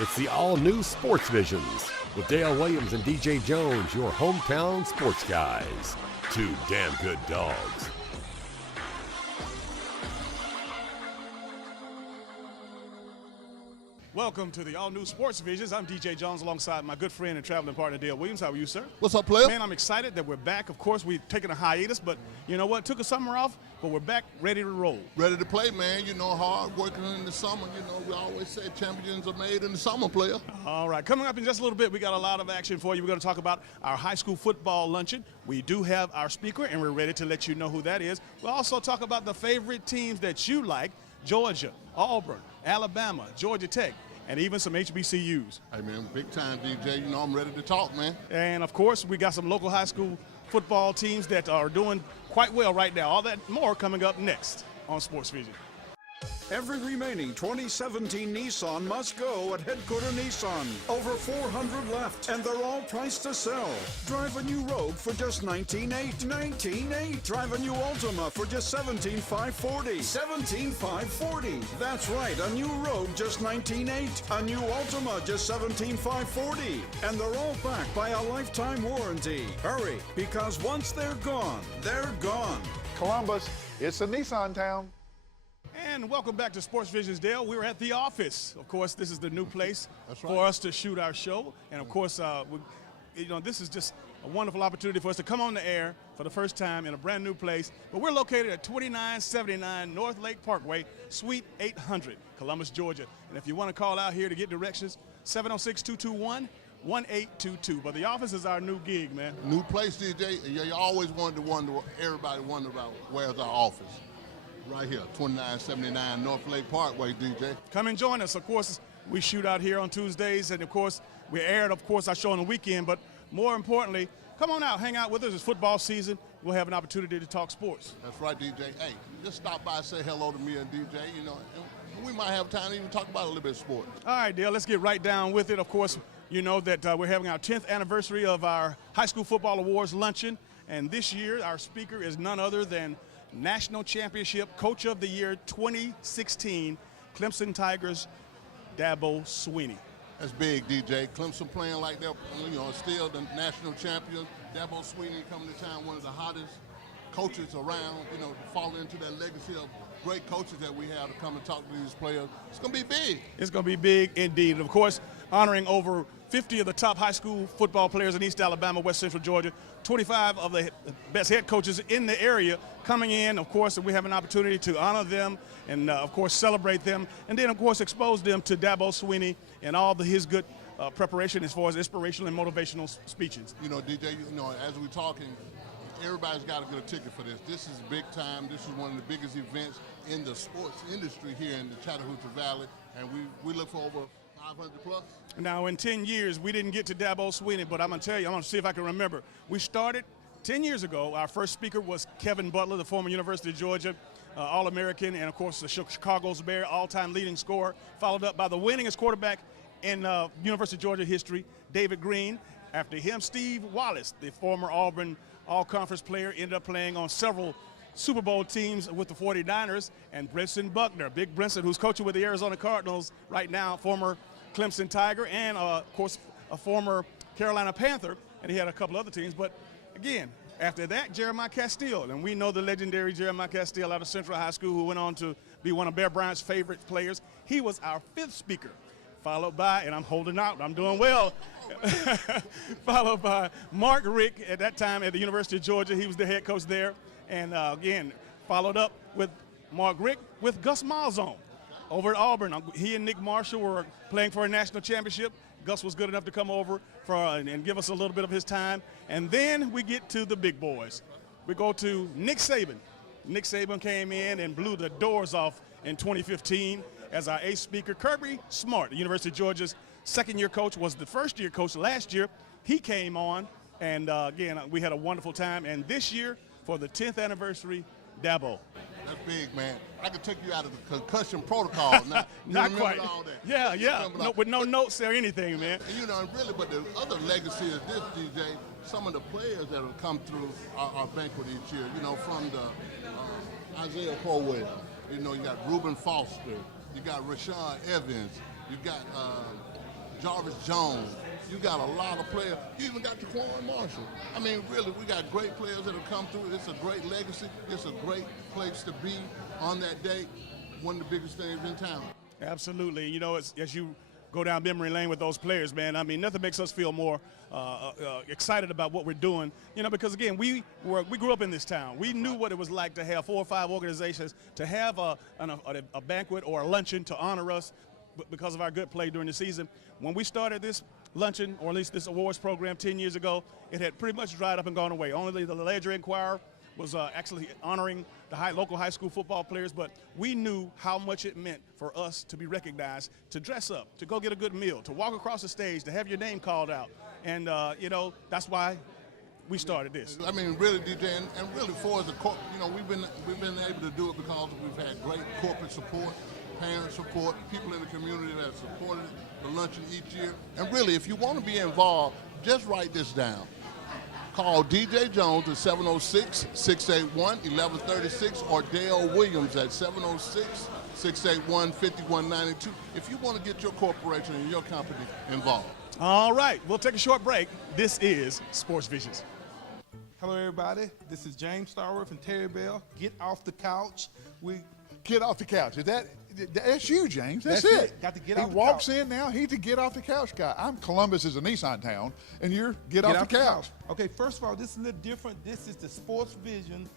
It's the all-new Sports Visions with Dale Williams and DJ Jones, your hometown sports guys. Two damn good dogs. Welcome to the all-new Sports Visions. I'm DJ Jones alongside my good friend and traveling partner, Dale Williams. How are you, sir? What's up, player? Man, I'm excited that we're back. Of course, we've taken a hiatus, but you know what? Took a summer off, but we're back ready to roll. Ready to play, man. You know, hard working in the summer. You know, we always say champions are made in the summer, player. All right, coming up in just a little bit, we got a lot of action for you. We're going to talk about our high school football luncheon. We do have our speaker, and we're ready to let you know who that is. We'll also talk about the favorite teams that you like: Georgia, Auburn, Alabama, Georgia Tech, and even some HBCUs. Hey, man, big time, DJ. You know, I'm ready to talk, man. And, of course, we got some local high school football teams that are doing quite well right now. All that more coming up next on Sports Vision. Every remaining 2017 Nissan must go at Headquarter Nissan. Over 400 left, and they're all priced to sell. Drive a new Rogue for just $19,800. $19,800. Drive a new Altima for just $17,540. $17,540. That's right, a new Rogue just $19,800. A new Altima just $17,540. And they're all backed by a lifetime warranty. Hurry, because once they're gone, they're gone. Columbus, it's a Nissan town. And welcome back to Sports Visions, Dale. We're at the office. Of course, this is the new place for us to shoot our show. And, of course, this is just a wonderful opportunity for us to come on the air for the first time in a brand new place. But we're located at 2979 North Lake Parkway, Suite 800, Columbus, Georgia. And if you want to call out here to get directions, 706-221-1822. But the office is our new gig, man. New place, DJ. You always everybody wonder about where's our office. Right here, 2979 North Lake Parkway, DJ. Come and join us. Of course, we shoot out here on Tuesdays, and of course, we aired, our show on the weekend. But more importantly, come on out, hang out with us. It's football season. We'll have an opportunity to talk sports. That's right, DJ. Hey, just stop by and say hello to me and DJ. You know, and we might have time to even talk about a little bit of sport. All right, Dale, let's get right down with it. Of course, you know that we're having our 10th anniversary of our High School Football Awards luncheon. And this year, our speaker is none other than National Championship Coach of the Year 2016, Clemson Tigers, Dabo Swinney. That's big, DJ. Clemson playing like they're, still the national champion. Dabo Swinney coming to town, one of the hottest coaches around, fall into that legacy of great coaches that we have to come and talk to these players. It's going to be big. It's going to be big indeed. Of course, honoring over 50 of the top high school football players in East Alabama, West Central Georgia, 25 of the best head coaches in the area coming in. Of course, we have an opportunity to honor them and, of course, celebrate them. And then, of course, expose them to Dabo Swinney and all his good preparation as far as inspirational and motivational speeches. DJ, as we're talking, everybody's got to get a ticket for this. This is big time. This is one of the biggest events in the sports industry here in the Chattahoochee Valley. And we look for over 500 plus. Now, in 10 years, we didn't get to Dabo Swinney, but I'm going to tell you, I'm going to see if I can remember. We started 10 years ago. Our first speaker was Kevin Butler, the former University of Georgia All-American, and, of course, the Chicago's Bear all-time leading scorer, followed up by the winningest quarterback in University of Georgia history, David Green. After him, Steve Wallace, the former Auburn all-conference player, ended up playing on several Super Bowl teams with the 49ers, and Brinson Buckner, Big Brinson, who's coaching with the Arizona Cardinals right now, former Clemson Tiger, and, of course, a former Carolina Panther, and he had a couple other teams. But, again, after that, Jeremiah Castile, and we know the legendary Jeremiah Castile out of Central High School, who went on to be one of Bear Bryant's favorite players. He was our fifth speaker, followed by, and I'm holding out, I'm doing well, followed by Mark Richt, at that time at the University of Georgia. He was the head coach there. And, again, followed up with Mark Richt with Gus Malzahn over at Auburn. He and Nick Marshall were playing for a national championship. Gus was good enough to come over and give us a little bit of his time. And then we get to the big boys. We go to Nick Saban. Nick Saban came in and blew the doors off in 2015 as our eighth speaker. Kirby Smart, the University of Georgia's second-year coach, was the first-year coach last year. He came on, and, again, we had a wonderful time. And this year, for the 10th anniversary, Dabo. That's big, man. I could take you out of the concussion protocol. Now, Not quite. All that. Yeah. No, with no notes or anything, man. And really, but the other legacy is this, DJ. Some of the players that have come through our banquet each year, from the Isaiah Crowell. You got Reuben Foster. You got Rashawn Evans. You got Jarvis Jones. You got a lot of players. You even got Taquan Marshall. I mean, really, we got great players that have come through. It's a great legacy. It's a great place to be on that day. One of the biggest things in town. Absolutely. You know, as you go down memory lane with those players, man, I mean, nothing makes us feel more excited about what we're doing, you know, because, again, we grew up in this town. We knew what it was like to have 4 or 5 organizations, to have a banquet or a luncheon to honor us because of our good play during the season. When we started this luncheon, or at least this awards program 10 years ago, it had pretty much dried up and gone away. Only the Ledger Enquirer was actually honoring the local high school football players, but we knew how much it meant for us to be recognized, to dress up, to go get a good meal, to walk across the stage, to have your name called out. And, you know, that's why we started this. I mean, really, DJ, and really for us, you know, we've been able to do it because we've had great corporate support, parent support, people in the community that have supported the luncheon each year. And really, if you want to be involved, just write this down. Call DJ Jones at 706-681-1136 or Dale Williams at 706-681-5192 if you want to get your corporation and your company involved. All right, we'll take a short break. This is Sports Visions. Hello, everybody. This is James Starworth and Terry Bell. Get off the couch. Get off the couch. That's you, James. That's it. Got to get off the couch. He walks in now. He's the get off the couch guy. Columbus is a Nissan town, and you're get off the couch. Okay, first of all, this is a little different. This is the Sports Vision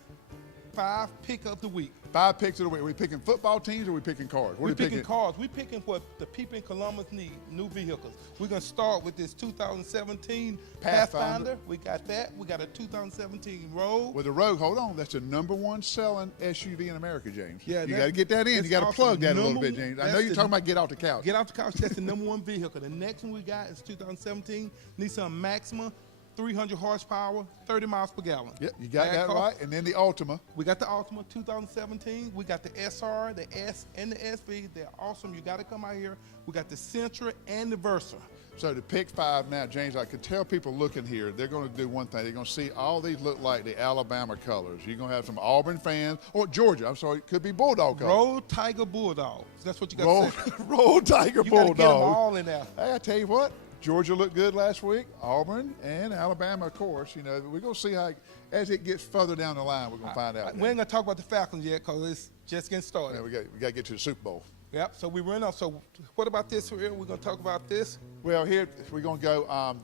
5 pick of the week. 5 picks of the week. Are we picking football teams or are we picking cars? We're picking cars. We're picking what the people in Columbus need, new vehicles. We're going to start with this 2017 Pathfinder. We got that. We got a 2017 Rogue. With the Rogue, hold on, that's the #1 selling SUV in America, James. Yeah, you got to get that in. You got to plug that a little bit, James. I know you're talking about get off the couch. Get off the couch. That's the #1 vehicle. The next one we got is 2017 Nissan Maxima. 300 horsepower, 30 miles per gallon. Yep, you got that right. And then the Altima. We got the Altima 2017. We got the SR, the S, and the SV. They're awesome. You got to come out here. We got the Sentra and the Versa. So to pick 5 now, James, I could tell people looking here, they're going to do one thing. They're going to see all these look like the Alabama colors. You're going to have some Auburn fans, or Georgia, I'm sorry, it could be Bulldog colors. Roll Tiger Bulldogs. That's what you got to say. Roll Tiger Bulldogs. You got to get them all in there. Hey, I tell you what. Georgia looked good last week. Auburn and Alabama, of course. You know, we're going to see how, as it gets further down the line, we're going to find out. We ain't going to talk about the Falcons yet because it's just getting started. Yeah, we got to get to the Super Bowl. Yep, so we run off. So what about this here? We're going to talk about this. Well, here we're going to go.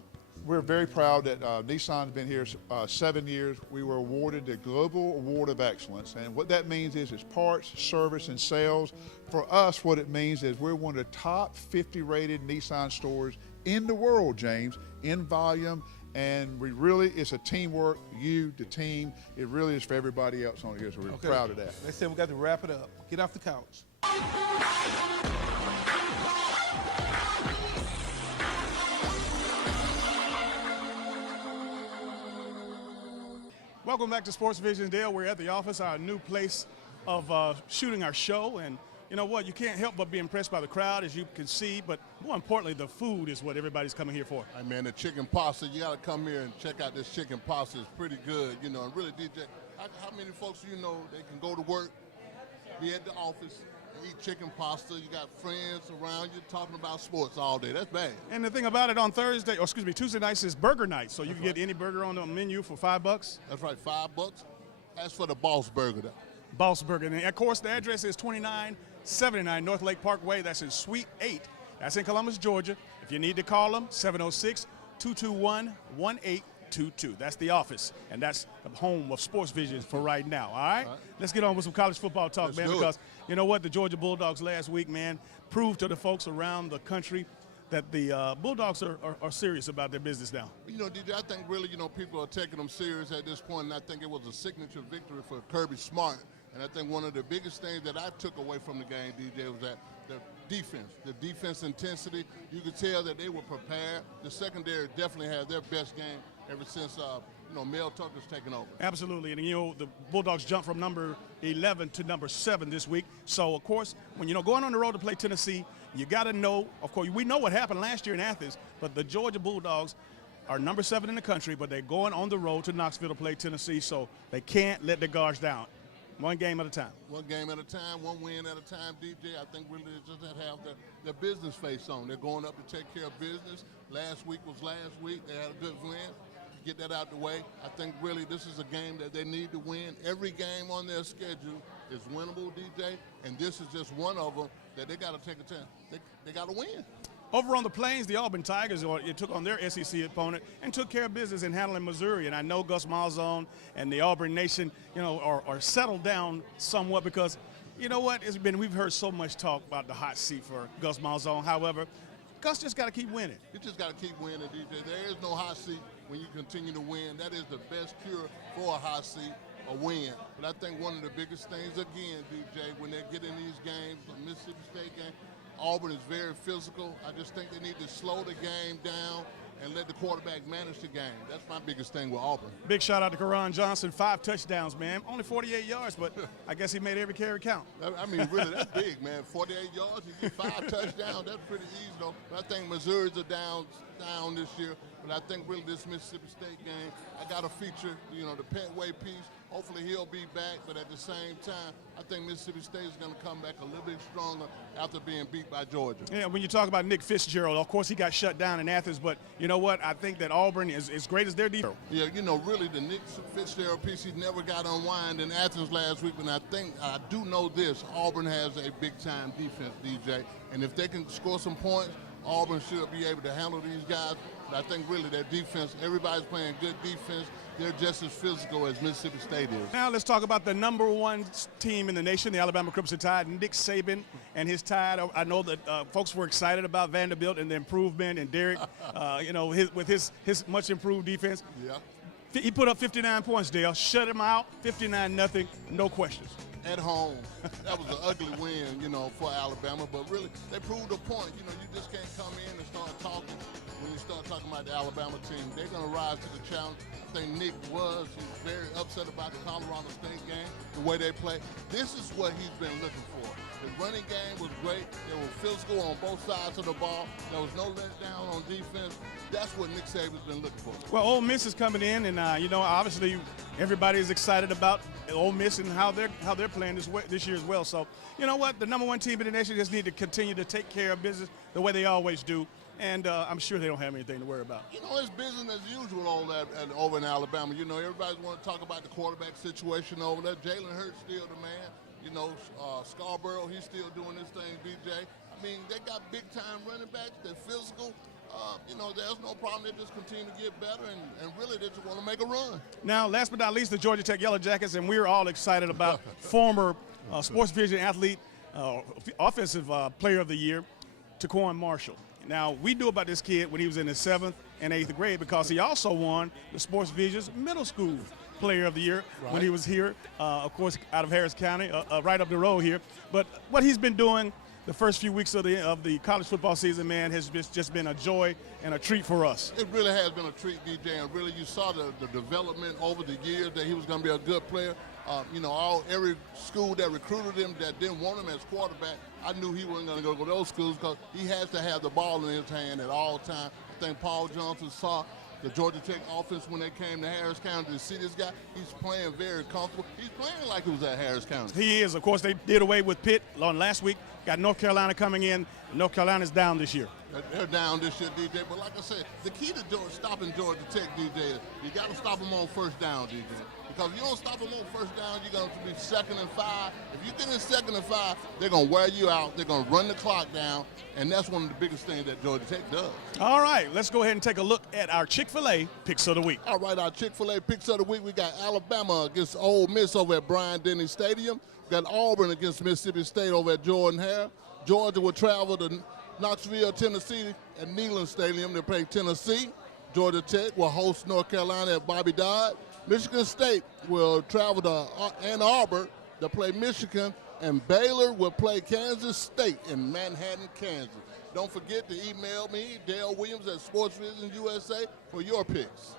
We're very proud that Nissan's been here 7 years. We were awarded the Global Award of Excellence. And what that means is it's parts, service, and sales. For us, what it means is we're one of the top 50 rated Nissan stores in the world, James, in volume. And it's a teamwork, the team. It really is for everybody else on here, so we're proud of that. They said we got to wrap it up. Get off the couch. Welcome back to Sports Vision, Dale. We're at the office, our new place of shooting our show. And you know what? You can't help but be impressed by the crowd, as you can see. But more importantly, the food is what everybody's coming here for. Hey, man, the chicken pasta, you got to come here and check out this chicken pasta. It's pretty good, you know. And really, DJ, how many folks you know they can go to work, be at the office, and eat chicken pasta? You got friends around you talking about sports all day. That's bad. And the thing about it on Tuesday nights is burger night. So you can get any burger on the menu for $5. That's right, $5. As for the Boss Burger, though. Boss Burger. And of course, the address is 2979 North Lake Parkway. That's in Suite 8. That's in Columbus, Georgia. If you need to call them, 706-221-1822. That's the office, and that's the home of Sports Vision for right now, all right? Let's get on with some college football talk, man, because you know what? The Georgia Bulldogs last week, man, proved to the folks around the country that the Bulldogs are serious about their business now. You know, DJ, I think really, you know, people are taking them serious at this point, and I think it was a signature victory for Kirby Smart. And I think one of the biggest things that I took away from the game, DJ, was that the defense intensity. You could tell that they were prepared. The secondary definitely had their best game ever since, Mel Tucker's taken over. Absolutely, and you know, the Bulldogs jumped from number 11 to number 7 this week. So, of course, when going on the road to play Tennessee, you got to know, of course, we know what happened last year in Athens, but the Georgia Bulldogs are number 7 in the country, but they're going on the road to Knoxville to play Tennessee, so they can't let their guards down. One game at a time. One game at a time, one win at a time, DJ. I think really they just have their business face on. They're going up to take care of business. Last week was last week. They had a good win. Get that out the way. I think really this is a game that they need to win. Every game on their schedule is winnable, DJ, and this is just one of them that they got to take a chance. They got to win. Over on the Plains, the Auburn Tigers took on their SEC opponent and took care of business in handling Missouri. And I know Gus Malzahn and the Auburn Nation, are settled down somewhat because, you know what, we've heard so much talk about the hot seat for Gus Malzahn. However, Gus just got to keep winning. You just got to keep winning, DJ. There is no hot seat when you continue to win. That is the best cure for a hot seat, a win. But I think one of the biggest things, again, DJ, when they get in these games, the Mississippi State game, Auburn is very physical. I just think they need to slow the game down and let the quarterback manage the game. That's my biggest thing with Auburn. Big shout out to Karan Johnson, 5 touchdowns, man. Only 48 yards, but I guess he made every carry count. I mean, really, that's big, man. 48 yards, you get 5 touchdowns. That's pretty easy, though. But I think Missouri's are down this year. But I think really this Mississippi State game, I got to feature, the Petway piece. Hopefully he'll be back, but at the same time, I think Mississippi State is going to come back a little bit stronger after being beat by Georgia. Yeah, when you talk about Nick Fitzgerald, of course he got shut down in Athens, but you know what? I think that Auburn is as great as their defense. Yeah, really the Nick Fitzgerald piece, he never got unwind in Athens last week, and I do know this, Auburn has a big-time defense, DJ, and if they can score some points, Auburn should be able to handle these guys. But I think really their defense, everybody's playing good defense. They're just as physical as Mississippi State is. Now let's talk about the #1 team in the nation, the Alabama Crimson Tide. Nick Saban and his Tide. I know that folks were excited about Vanderbilt and the improvement, and Derek, with his much improved defense. Yeah. He put up 59 points, Dale. Shut him out, 59-0, no questions. At home. That was an ugly win, for Alabama. But really, they proved a point. You just can't come in and start talking. When you start talking about the Alabama team, they're going to rise to the challenge. I think Nick was very upset about the Colorado State game, the way they play. This is what he's been looking for. The running game was great. They were physical on both sides of the ball. There was no letdown on defense. That's what Nick Saban's been looking for. Well, Ole Miss is coming in, and obviously everybody is excited about Ole Miss and how they're playing this year as well. So, you know what? The #1 team in the nation just need to continue to take care of business the way they always do. And I'm sure they don't have anything to worry about. It's business as usual over in Alabama. Everybody's want to talk about the quarterback situation over there. Jalen Hurts still the man. Scarborough, he's still doing this thing, DJ. I mean, they got big-time running backs. They're physical. There's no problem. They just continue to get better, and really they just want to make a run. Now, last but not least, the Georgia Tech Yellow Jackets, and we're all excited about former Sports Vision athlete, offensive player of the year, Taquan Marshall. Now, we knew about this kid when he was in his 7th and 8th grade because he also won the Sports Vision's middle school player of the year when he was here, of course, out of Harris County, right up the road here. But what he's been doing the first few weeks of the college football season, man, has just been a joy and a treat for us. It really has been a treat, DJ, and really you saw the development over the years that he was going to be a good player. Every school that recruited him that didn't want him as quarterback, I knew he wasn't going to go to those schools because he has to have the ball in his hand at all times. I think Paul Johnson saw the Georgia Tech offense when they came to Harris County to see this guy. He's playing very comfortable. He's playing like he was at Harris County. He is. Of course, they did away with Pitt last week. Got North Carolina coming in. North Carolina's down this year. They're down this year, DJ. But like I said, the key to stopping Georgia Tech, DJ, is you got to stop them on first down, DJ. Because if you don't stop them on first down, you're going to be 2nd and 5. If you get in 2nd and 5, they're going to wear you out. They're going to run the clock down. And that's one of the biggest things that Georgia Tech does. All right, let's go ahead and take a look at our Chick-fil-A Picks of the Week. All right, our Chick-fil-A Picks of the Week, we got Alabama against Ole Miss over at Bryant-Denny Stadium. We got Auburn against Mississippi State over at Jordan-Hare. Georgia will travel to Knoxville, Tennessee at Neyland Stadium to play Tennessee. Georgia Tech will host North Carolina at Bobby Dodd. Michigan State will travel to Ann Arbor to play Michigan, and Baylor will play Kansas State in Manhattan, Kansas. Don't forget to email me, Dale Williams at Sports Vision USA, for your picks.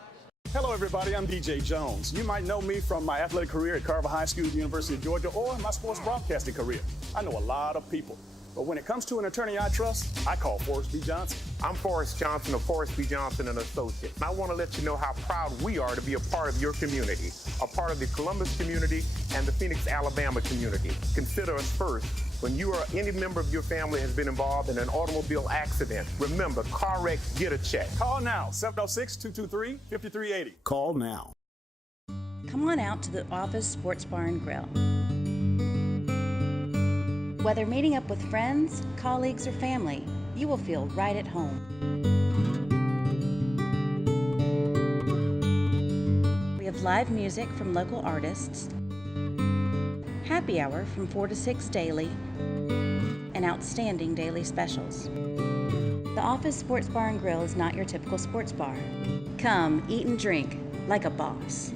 Hello, everybody. I'm DJ Jones. You might know me from my athletic career at Carver High School, University of Georgia, or my sports broadcasting career. I know a lot of people But when it comes to an attorney I trust, I call Forrest B. Johnson. I'm Forrest Johnson of Forrest B. Johnson and Associates. And I want to let you know how proud we are to be a part of your community, a part of the Columbus community and the Phoenix, Alabama community. Consider us first. When you or any member of your family has been involved in an automobile accident, remember, car wreck, get a check. Call now, 706-223-5380. Call now. Come on out to the Office Sports Bar and Grill. Whether meeting up with friends, colleagues, or family, you will feel right at home. We have live music from local artists, happy hour from 4 to 6 daily, and outstanding daily specials. The Office Sports Bar and Grill is not your typical sports bar. Come, eat and drink like a boss.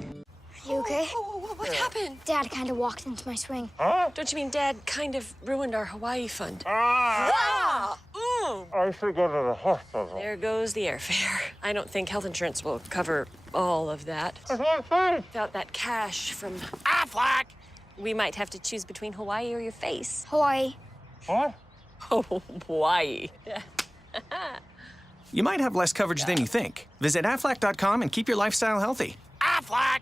You okay? What happened? Dad kind of walked into my swing. Don't you mean Dad kind of ruined our Hawaii fund? I should go to the hospital. There goes the airfare. I don't think health insurance will cover all of that. Without that cash from Aflac, we might have to choose between Hawaii or your face. Hawaii. What? Oh, Hawaii. You might have less coverage than you think. Visit Aflac.com and keep your lifestyle healthy. Aflac!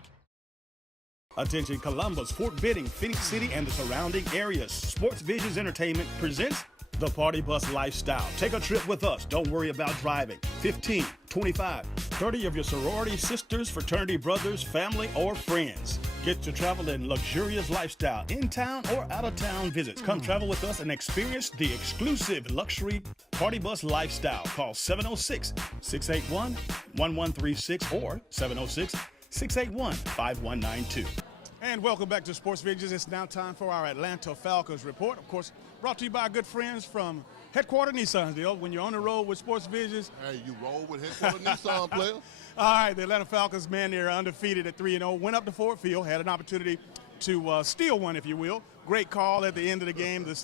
Attention Columbus, Fort Benning, Phoenix City, and the surrounding areas. Sports Visions Entertainment presents the Party Bus Lifestyle. Take a trip with us. Don't worry about driving. 15, 25, 30 of your sorority sisters, fraternity brothers, family, or friends. Get to travel in luxurious lifestyle, in town or out of town visits. Come travel with us and experience the exclusive luxury Party Bus Lifestyle. Call 706-681-1136 or 706-681-5192. And welcome back to Sports Visions. It's now time for our Atlanta Falcons report. Of course, brought to you by our good friends from Headquarter Nissan deal. When you're on the road with Sports Visions. Hey, you roll with Headquarter Nissan, player. All right, the Atlanta Falcons, man, they're undefeated at 3-0. Went up to Ford Field, had an opportunity to steal one, if you will. Great call at the end of the game, to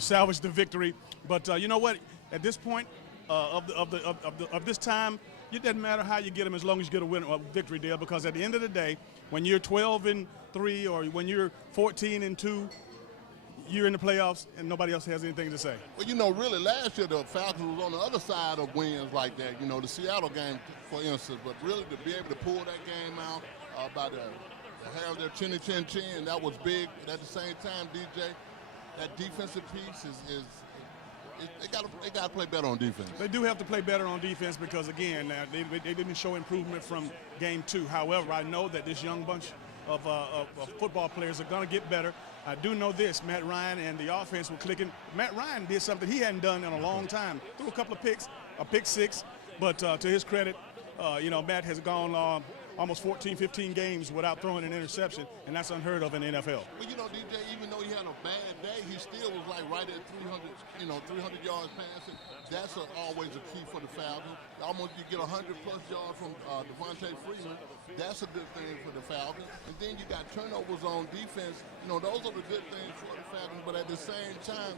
salvage the victory. But you know what? At this point of this time, it doesn't matter how you get them as long as you get a victory deal, because at the end of the day, when you're 12-3 or when you're 14-2, you're in the playoffs and nobody else has anything to say. Well, really last year the Falcons was on the other side of wins like that. The Seattle game, for instance, but really to be able to pull that game out to have their chin, that was big. But at the same time, DJ, that defensive piece is they got to play better on defense. They do have to play better on defense because, again, they didn't show improvement from game 2. However, I know that this young bunch of football players are going to get better. I do know this, Matt Ryan and the offense were clicking. Matt Ryan did something he hadn't done in a long time. Threw a couple of picks, a pick 6, but to his credit, Matt has gone almost 14, 15 games without throwing an interception, and that's unheard of in the NFL. Well, DJ, even though he had a bad day, he still was right at 300 yards passing. That's always a key for the Falcons. Almost you get 100-plus yards from Devontae Freeman. That's a good thing for the Falcons. And then you got turnovers on defense. Those are the good things for the Falcons. But at the same time,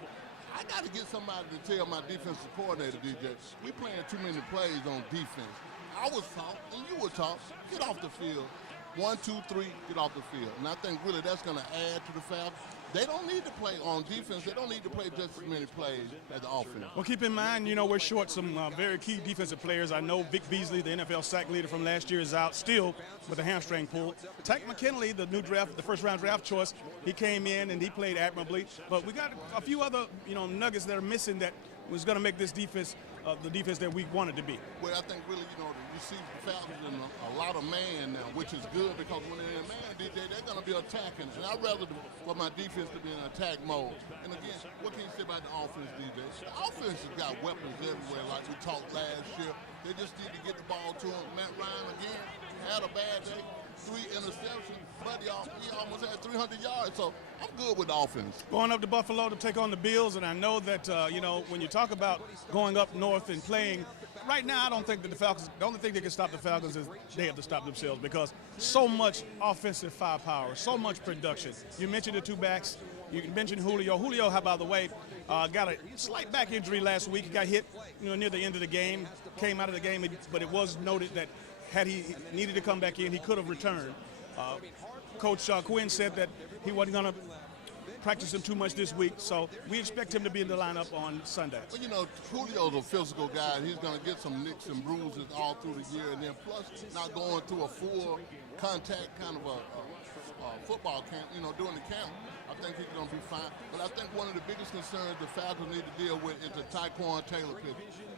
I got to get somebody to tell my defensive coordinator, DJ, we playing too many plays on defense. I was taught, and you were taught, get off the field. 1, 2, 3, get off the field. And I think really that's going to add to the Falcons. They don't need to play on defense. They don't need to play just as many plays as the offense. Well, keep in mind, we're short some very key defensive players. I know Vic Beasley, the NFL sack leader from last year, is out still with a hamstring pull. Tank McKinley, the first-round draft choice, he came in and he played admirably. But we got a few other, nuggets that are missing that was going to make this defense the defense that we wanted to be. Well, I think really, you see the Falcons in a lot of man now, which is good because when they're in man, DJ, they're going to be attacking. And I'd rather for my defense to be in attack mode. And again, what can you say about the offense, DJ? The offense has got weapons everywhere, like we talked last year. They just need to get the ball to him. Matt Ryan, again, had a bad day. 3 interceptions, but he almost had 300 yards, so I'm good with the offense. Going up to Buffalo to take on the Bills, and I know that, when you talk about going up north and playing, right now I don't think that the Falcons, the only thing that can stop the Falcons is they have to stop themselves because so much offensive firepower, so much production. You mentioned the 2 backs. You mentioned Julio. Julio, by the way, got a slight back injury last week. He got hit near the end of the game, came out of the game, but it was noted that had he needed to come back in, he could have returned. Coach Quinn said that he wasn't going to practiced him too much this week, so we expect him to be in the lineup on Sunday. Well, you know, Julio's a physical guy. He's going to get some nicks and bruises all through the year, and then plus not going through a full contact kind of a football camp, you know, during the camp. I think he's going to be fine. But I think one of the biggest concerns the Falcons need to deal with is the Tyquan Taylor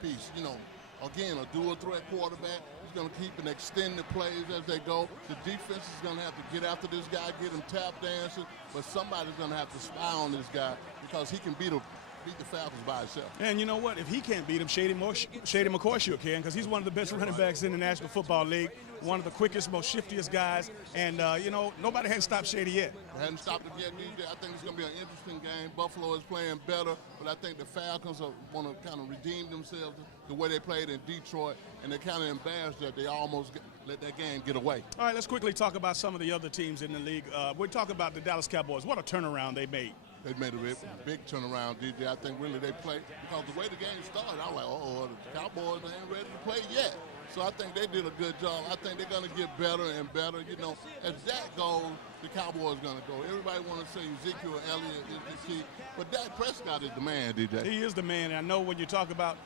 piece. You know, again, a dual threat quarterback. He's going to keep and extend the plays as they go. The defense is going to have to get after this guy, get him tap dancing, but somebody's going to have to spy on this guy because he can beat the Falcons by himself. And you know what? If he can't beat him, Shady McCoy can, because he's one of the best running backs in the National Football League, one of the quickest, most shiftiest guys. And, you know, nobody has stopped Shady yet. Hadn't stopped him yet, DJ. I think it's going to be an interesting game. Buffalo is playing better, but I think the Falcons want to kind of redeem themselves the way they played in Detroit, and they're kind of embarrassed that they almost let that game get away. All right, let's quickly talk about some of the other teams in the league. We're talking about the Dallas Cowboys. What a turnaround they made. They made a big turnaround, DJ. I think really they played, because the way the game started, I was like, the Cowboys ain't ready to play yet. So I think they did a good job. I think they're going to get better and better. You know, as that goes, the Cowboys going to go. Everybody want to say Ezekiel Elliott is the key, but Dak Prescott is the man, DJ. He is the man, and I know when you talk about,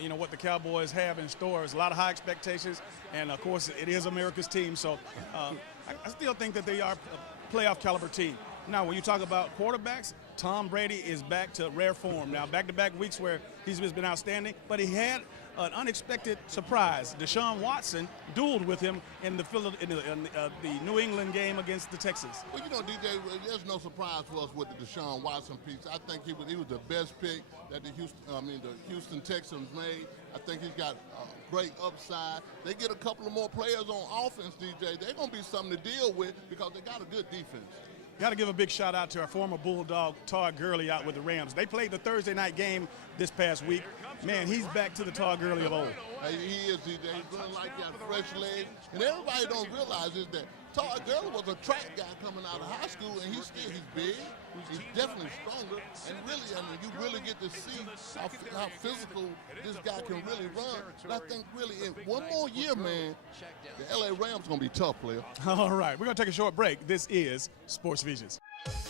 you know, what the Cowboys have in store, there's a lot of high expectations, and, of course, it is America's team. So I still think that they are a playoff caliber team. Now, when you talk about quarterbacks, Tom Brady is back to rare form. Now, back-to-back weeks where he's just been outstanding, but he had an unexpected surprise. Deshaun Watson dueled with him in the New England game against the Texans. Well, you know, DJ, there's no surprise for us with the Deshaun Watson piece. I think he was the best pick that the Houston Texans made. I think he's got great upside. They get a couple of more players on offense, DJ. They're going to be something to deal with because they got a good defense. Got to give a big shout out to our former Bulldog, Todd Gurley, out with the Rams. They played the Thursday night game this past week. Man, he's back to the Todd Gurley of old. Hey, he is, DJ. He's running like he got fresh legs. And everybody don't realize is that Todd Gurley was a track guy coming out of high school, and he's big. He's definitely stronger. And really, I mean, you really get to see how physical this guy can really run. But I think really in one more year, man, the L.A. Rams going to be tough, player. All right, we're going to take a short break. This is Sports Visions.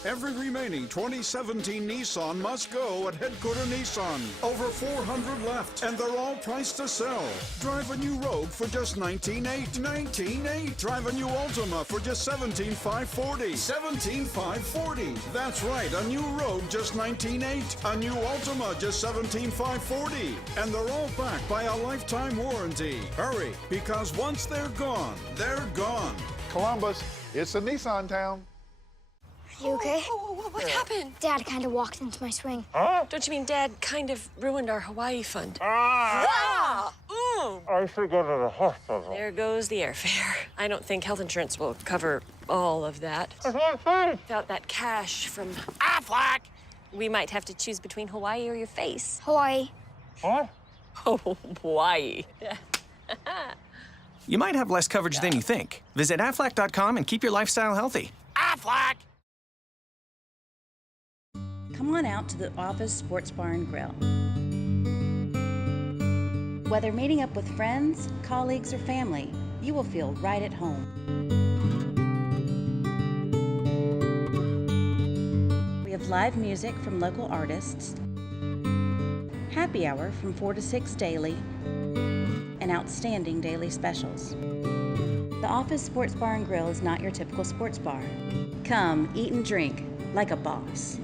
Every remaining 2017 Nissan must go at Headquarter Nissan. Over 400 left, and they're all priced to sell. Drive a new Rogue for just $19,800. $19,800. Drive a new Altima for just $17,540. $17,540. That's right, a new Rogue just $19,800. A new Altima just $17,540. And they're all backed by a lifetime warranty. Hurry, because once they're gone, they're gone. Columbus, it's a Nissan town. Are you okay? What happened? Dad kind of walked into my swing. Huh? Don't you mean Dad kind of ruined our Hawaii fund? I should go to the hospital. There goes the airfare. I don't think health insurance will cover all of that. That's what I'm saying. Without that cash from Aflac, we might have to choose between Hawaii or your face. Hawaii. What? Oh, Hawaii. You might have less coverage than you think. Visit Aflac.com and keep your lifestyle healthy. Aflac! Come on out to the Office Sports Bar and Grill. Whether meeting up with friends, colleagues, or family, you will feel right at home. We have live music from local artists, happy hour from 4 to 6 daily, and outstanding daily specials. The Office Sports Bar and Grill is not your typical sports bar. Come eat and drink like a boss.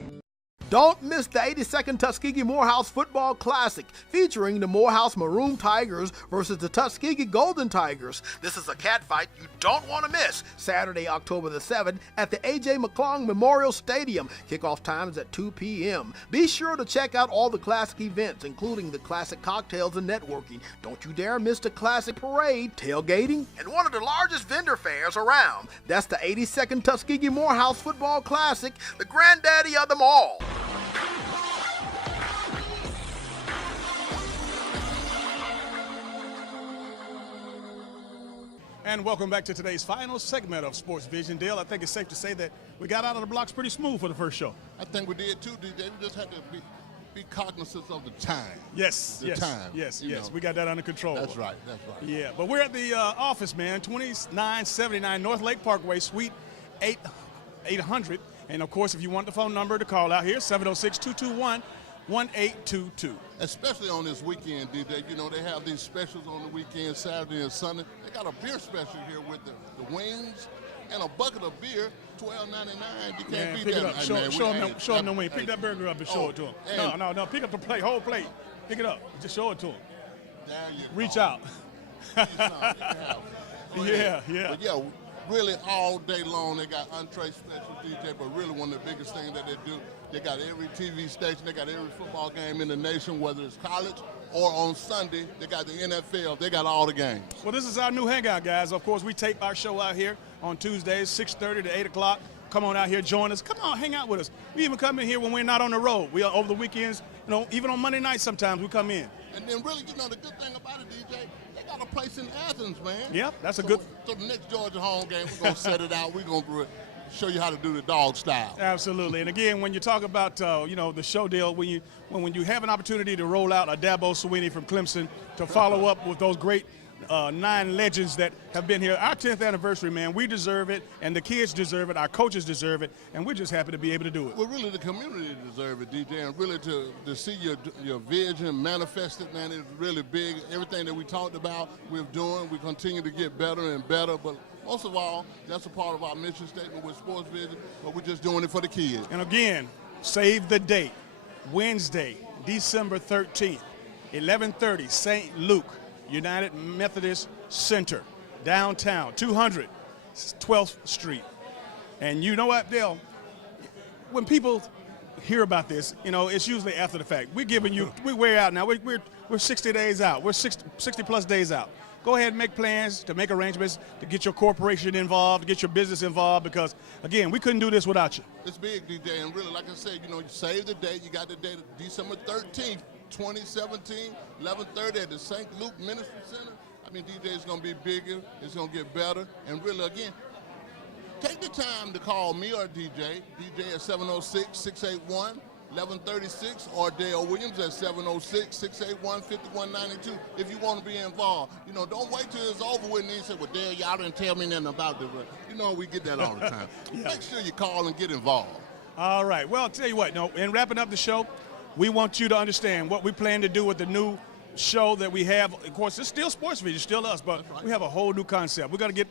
Don't miss the 82nd Tuskegee Morehouse Football Classic, featuring the Morehouse Maroon Tigers versus the Tuskegee Golden Tigers. This is a catfight you don't want to miss. Saturday, October the 7th at the A.J. McClung Memorial Stadium. Kickoff time is at 2 p.m. Be sure to check out all the Classic events, including the Classic cocktails and networking. Don't you dare miss the Classic parade, tailgating, and one of the largest vendor fairs around. That's the 82nd Tuskegee Morehouse Football Classic, the granddaddy of them all. And welcome back to today's final segment of Sports Vision. Dale, I think it's safe to say that we got out of the blocks pretty smooth for the first show. I think we did too, DJ. We just had to be cognizant of the time. Yes, yes. We got that under control. That's right. Yeah, but we're at the office, man, 2979 North Lake Parkway, Suite 800. And, of course, if you want the phone number to call out here, 706-221-1822. Especially on this weekend, DJ. You know, they have these specials on the weekend, Saturday and Sunday. They got a beer special here with the wings and a bucket of beer, $12.99. You can't beat pick that. it up. Show them the wing. Pick that burger up and show it to them. No. Pick up the plate, whole plate. Pick it up. Just show it to them. Reach out. Yeah. But yeah, really all day long they got entree special, DJ, but really one of the biggest things that they do, they got every TV station, they got every football game in the nation, whether it's college or on Sunday, they got the NFL, they got all the games. Well, this is our new hangout, guys. Of course, we tape our show out here on Tuesdays, 6:30 to 8 o'clock. Come on out here, join us. Come on, hang out with us. We even come in here when we're not on the road. We are over the weekends, you know, even on Monday nights sometimes we come in. And then really, you know, the good thing about it, DJ, they got a place in Athens, man. Yep, that's a good. So the next Georgia home game, we're going to set it out. We're going to show you how to do the dog style. Absolutely. And again, when you talk about, you know, the show deal, when you have an opportunity to roll out a Dabo Swinney from Clemson to follow up with those great 9 legends that have been here. Our 10th anniversary, man, we deserve it, and the kids deserve it, our coaches deserve it, and we're just happy to be able to do it. Well, really, the community deserve it, DJ, and really to see your vision manifested, man, is really big. Everything that we talked about, we're doing. We continue to get better and better, but most of all, that's a part of our mission statement with Sports Vision, but we're just doing it for the kids. And again, save the date, Wednesday, December 13th, 11:30, St. Luke United Methodist Center, downtown, 200 12th Street. And you know what, Dale? When people hear about this, you know, it's usually after the fact. We're giving you, we're out now. We're 60 days out. We're 60 plus days out. Go ahead and make plans to make arrangements to get your corporation involved, to get your business involved, because, again, we couldn't do this without you. It's big, DJ, and really, like I said, you know, you save the date. You got the date of December 13th, 2017, 11:30 at the St. Luke Ministry Center. I mean, DJ, it's going to be bigger. It's going to get better. And really, again, take the time to call me or DJ at 706-681-1136, or Dale Williams at 706-681-5192 if you want to be involved. You know, don't wait till it's over with and then say, well, Dale, y'all didn't tell me nothing about this. You know, we get that all the time. Make sure you call and get involved. All right. Well, I'll tell you what, in wrapping up the show, we want you to understand what we plan to do with the new show that we have. Of course, it's still Sports Vision, still us, but we have a whole new concept. We're going to get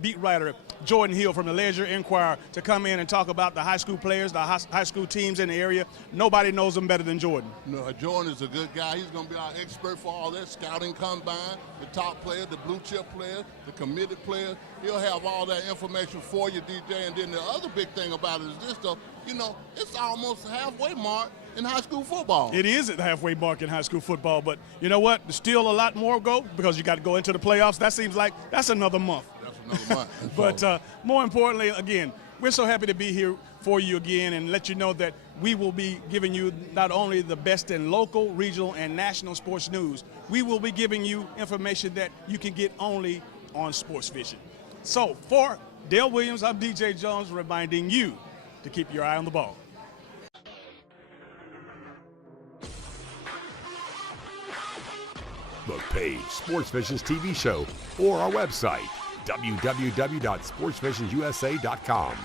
beat writer Jordan Hill from the Leisure Inquirer to come in and talk about the high school players, the high school teams in the area. Nobody knows them better than Jordan. No, Jordan is a good guy. He's going to be our expert for all that scouting combine, the top players, the blue chip players, the committed players. He'll have all that information for you, DJ. And then the other big thing about it is this, though, you know, it's almost a halfway mark in high school football. It is at the halfway mark in high school football, but you know what? There's still a lot more to go because you got to go into the playoffs. That seems like that's another month. That's another month. But more importantly, again, we're so happy to be here for you again and let you know that we will be giving you not only the best in local, regional, and national sports news, we will be giving you information that you can get only on Sports Vision. So for Dale Williams, I'm DJ Jones, reminding you to keep your eye on the ball. The Page Sports Vision's TV show or our website, www.sportsvisionusa.com.